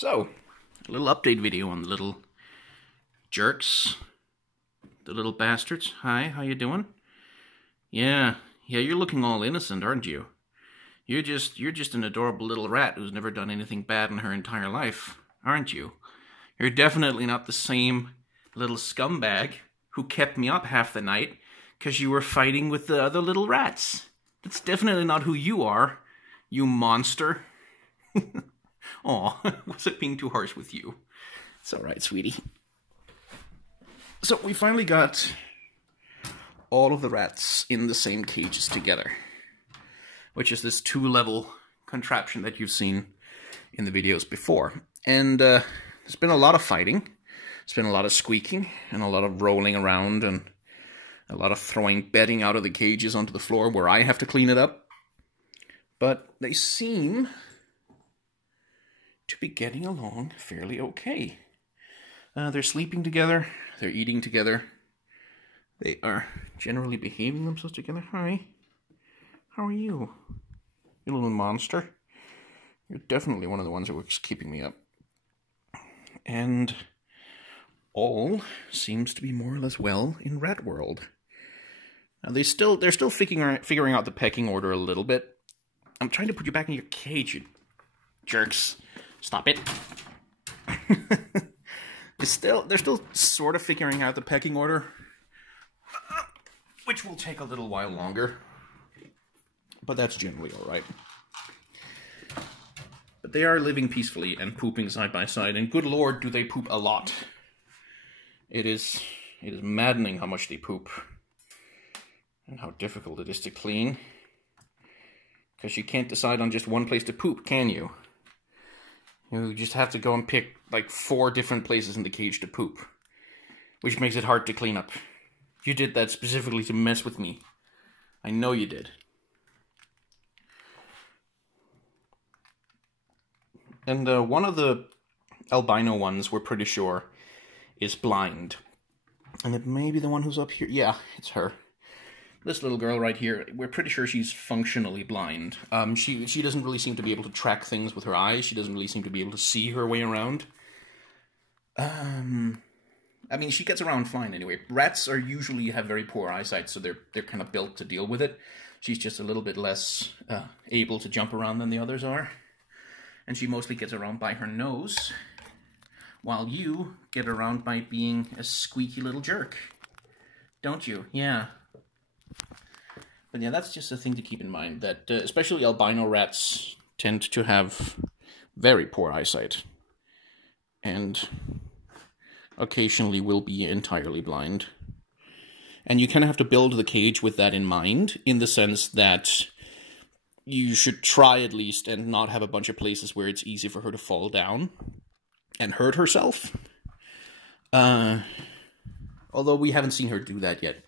So, a little update video on the little jerks, the little bastards. Hi, how you doing? Yeah, you're looking all innocent, aren't you? You're just an adorable little rat who's never done anything bad in her entire life, aren't you? You're definitely not the same little scumbag who kept me up half the night because you were fighting with the other little rats. That's definitely not who you are, you monster. Aw, was it being too harsh with you? It's alright, sweetie. So we finally got all of the rats in the same cages together, which is this 2-level contraption that you've seen in the videos before. And there's been a lot of fighting, there's been a lot of squeaking, and a lot of rolling around, and a lot of throwing bedding out of the cages onto the floor where I have to clean it up. But they seem to be getting along fairly okay. They're sleeping together, they're eating together, they are generally behaving themselves together. Hi, how are you? You little monster. You're definitely one of the ones that was keeping me up. And all seems to be more or less well in Rat World. Now they're still figuring out the pecking order a little bit. I'm trying to put you back in your cage, you jerks. Stop it. They're still sort of figuring out the pecking order, which will take a little while longer, but that's generally alright. But they are living peacefully and pooping side by side, and good lord, do they poop a lot. It is maddening how much they poop, and how difficult it is to clean, because you can't decide on just one place to poop, can you? You just have to go and pick like 4 different places in the cage to poop, which makes it hard to clean up. You did that specifically to mess with me. I know you did. And one of the albino ones, we're pretty sure, is blind. And it may be the one who's up here. Yeah, it's her. This little girl right here, we're pretty sure she's functionally blind. She doesn't really seem to be able to track things with her eyes. She doesn't really seem to be able to see her way around. I mean, she gets around fine anyway. Rats usually have very poor eyesight, so they're kind of built to deal with it. She's just a little bit less able to jump around than the others are. And she mostly gets around by her nose, while you get around by being a squeaky little jerk. Don't you? Yeah. But yeah, that's just a thing to keep in mind, that especially albino rats tend to have very poor eyesight, and occasionally will be entirely blind. And you kind of have to build the cage with that in mind, in the sense that you should try at least and not have a bunch of places where it's easy for her to fall down and hurt herself. Although we haven't seen her do that yet.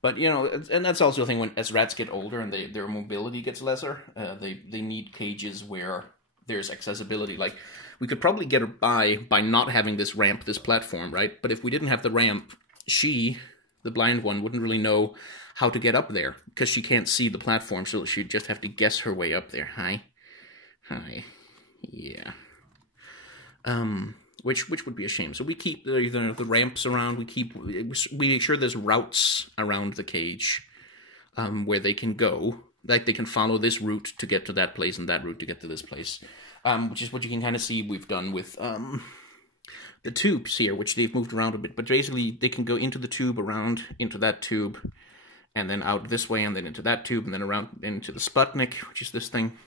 But, you know, and that's also a thing as rats get older and their mobility gets lesser, they need cages where there's accessibility. Like, we could probably get her by not having this ramp, this platform, right? But if we didn't have the ramp, she, the blind one, wouldn't really know how to get up there, because she can't see the platform, so she'd just have to guess her way up there. Hi. Hi. Yeah. Which would be a shame. So we keep the ramps around. We make sure there's routes around the cage where they can go. Like, they can follow this route to get to that place and that route to get to this place. Which is what you can kind of see we've done with the tubes here, which they've moved around a bit. But basically, they can go into the tube, around into that tube, and then out this way, and then into that tube, and then around into the Sputnik, which is this thing.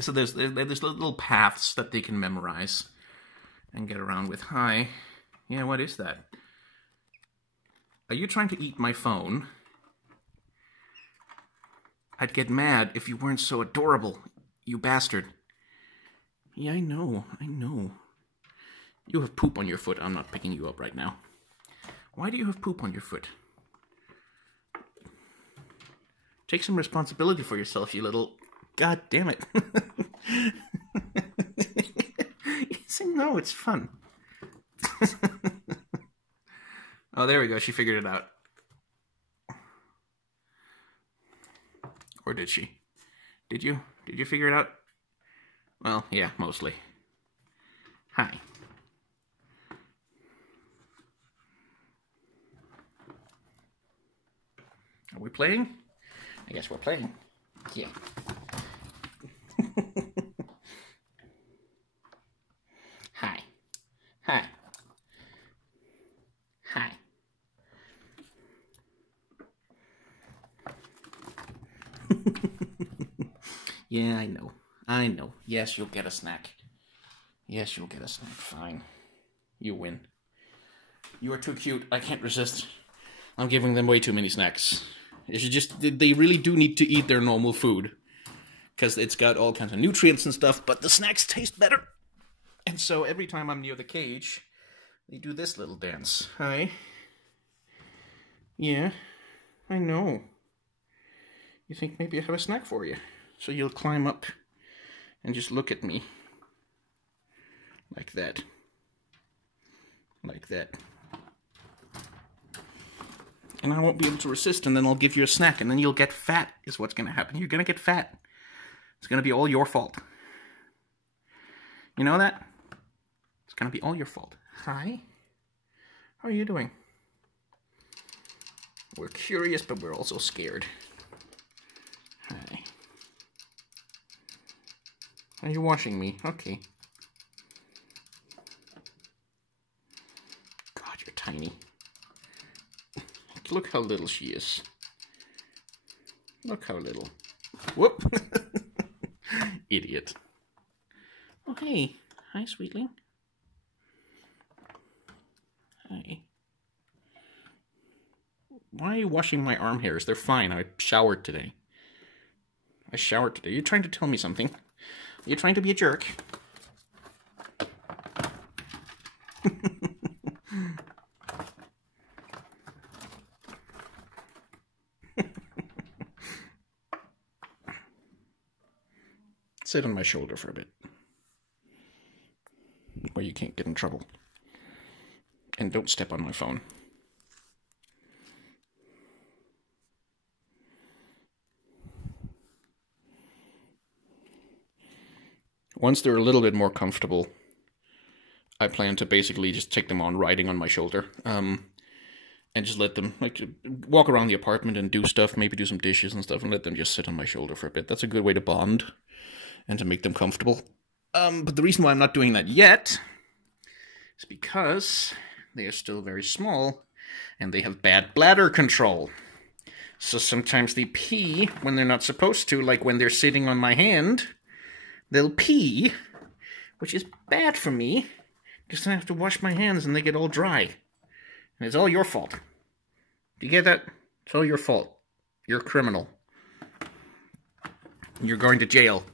So there's little paths that they can memorize and get around with. Hi. Yeah, what is that? Are you trying to eat my phone? I'd get mad if you weren't so adorable, you bastard. Yeah, I know. You have poop on your foot. I'm not picking you up right now. Why do you have poop on your foot? Take some responsibility for yourself, you little... God damn it. Say no, it's fun. Oh, there we go. She figured it out. Or did she? Did you? Did you figure it out? Well, yeah, mostly. Hi. Are we playing? I guess we're playing. Yeah. Hi. Hi. Hi. Yeah, I know. I know. Yes, you'll get a snack. Yes, you'll get a snack. Fine. You win. You are too cute. I can't resist. I'm giving them way too many snacks. They really do need to eat their normal food. Because it's got all kinds of nutrients and stuff, but the snacks taste better. And so every time I'm near the cage, they do this little dance. Hi. Yeah, I know. You think maybe I have a snack for you. So you'll climb up and just look at me. Like that. Like that. And I won't be able to resist, and then I'll give you a snack, and then you'll get fat, is what's going to happen. You're going to get fat. It's going to be all your fault. You know that? It's going to be all your fault. Hi. How are you doing? We're curious, but we're also scared. Hi. Are you washing me? Okay. God, you're tiny. Look how little she is. Look how little. Whoop! Idiot. Oh, hey. Hi, sweetling. Hi. Why are you washing my arm hairs? They're fine. I showered today. You're trying to tell me something. You're trying to be a jerk. Sit on my shoulder for a bit. Where you can't get in trouble. And don't step on my phone. Once they're a little bit more comfortable, I plan to basically just take them on riding on my shoulder. And just let them walk around the apartment and do stuff, maybe do some dishes and stuff, and let them just sit on my shoulder for a bit. That's a good way to bond and to make them comfortable. But the reason why I'm not doing that yet is because they are still very small and they have bad bladder control. So sometimes they pee when they're not supposed to, like when they're sitting on my hand. They'll pee, which is bad for me, because then I have to wash my hands and they get all dry. And it's all your fault. Do you get that? It's all your fault. You're a criminal. You're going to jail.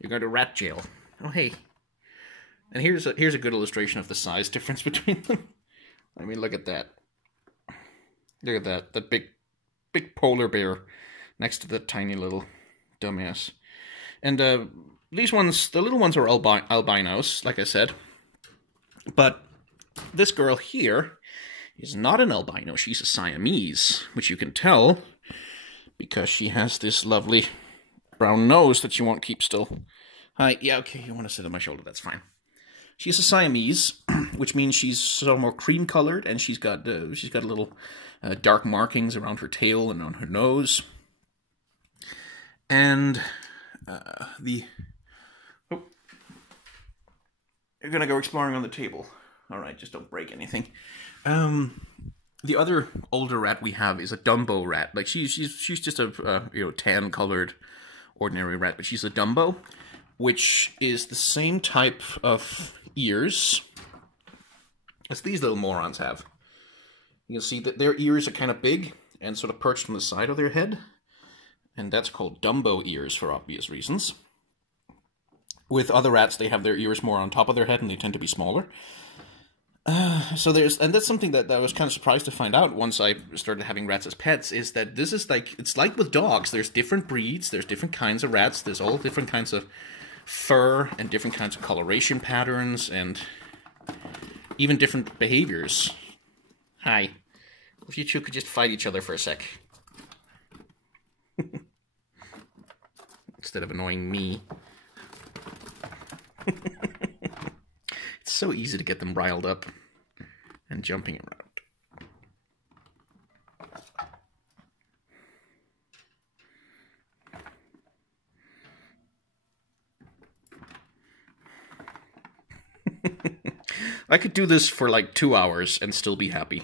You're going to rat jail. Oh, hey. And here's a good illustration of the size difference between them. I mean, look at that. Look at that. That big polar bear next to the tiny little dumbass. And these ones, the little ones are albinos, like I said. But this girl here is not an albino. She's a Siamese, which you can tell because she has this lovely brown nose that she won't keep still. Hi, yeah, okay, you want to sit on my shoulder, that's fine. She's a Siamese, which means she's sort of more cream-colored, and she's got little dark markings around her tail and on her nose. And you're gonna go exploring on the table. Alright, just don't break anything. The other older rat we have is a Dumbo rat. Like, she's just a tan-colored ordinary rat, but she's a Dumbo, which is the same type of ears as these little morons have. You'll see that their ears are kind of big and sort of perched on the side of their head, and that's called Dumbo ears for obvious reasons. With other rats, they have their ears more on top of their head and they tend to be smaller. And that's something that I was kind of surprised to find out once I started having rats as pets, is that this is it's like with dogs. There's different breeds, there's different kinds of rats, there's all different kinds of fur and different kinds of coloration patterns and even different behaviors. Hi. If you two could just fight each other for a sec. Instead of annoying me. It's so easy to get them riled up and jumping around. I could do this for like 2 hours and still be happy.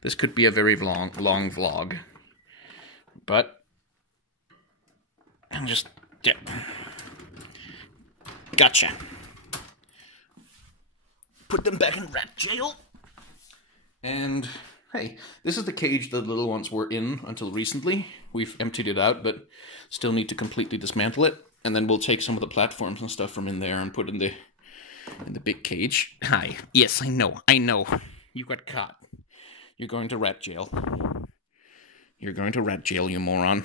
This could be a very long vlog. But I'm just, yeah. Gotcha. Put them back in rat jail. And hey, this is the cage the little ones were in until recently. We've emptied it out, but still need to completely dismantle it. And then we'll take some of the platforms and stuff from in there and put in the big cage. Hi. Yes, I know. You got caught. You're going to rat jail. You're going to rat jail, you moron.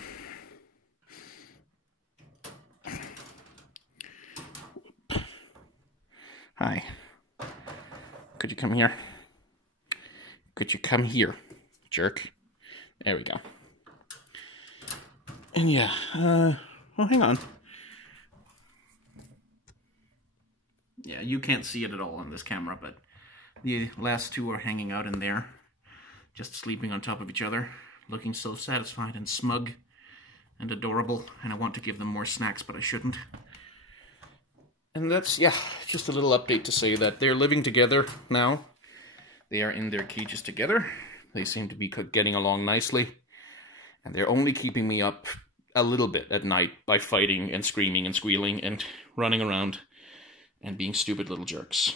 Hi. Could you come here? Could you come here, jerk? There we go. And yeah, oh, hang on. Yeah, you can't see it at all on this camera, but the last two are hanging out in there, just sleeping on top of each other, looking so satisfied and smug and adorable, and I want to give them more snacks, but I shouldn't. And that's, yeah, just a little update to say that they're living together now. They are in their cages together. They seem to be getting along nicely, and they're only keeping me up a little bit at night by fighting and screaming and squealing and running around and being stupid little jerks.